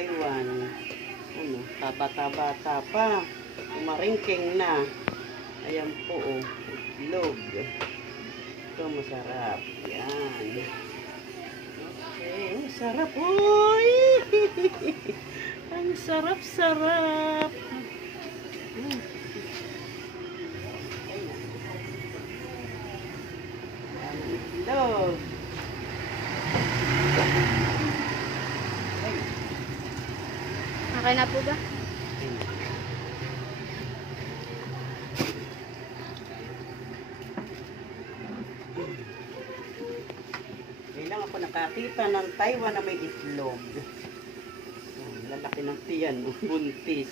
Taiwan. Ano, bata-bata pa. Umaringking na. Ayan po, oh. Itlog. Ito, masarap. Yan. Okay, ang sarap. Uy! Ang sarap-sarap. Itlog. Okay na po ba? Kailangan ako nakakita ng Taiwan na may itlog. Lalaki ng tiyan, buntis.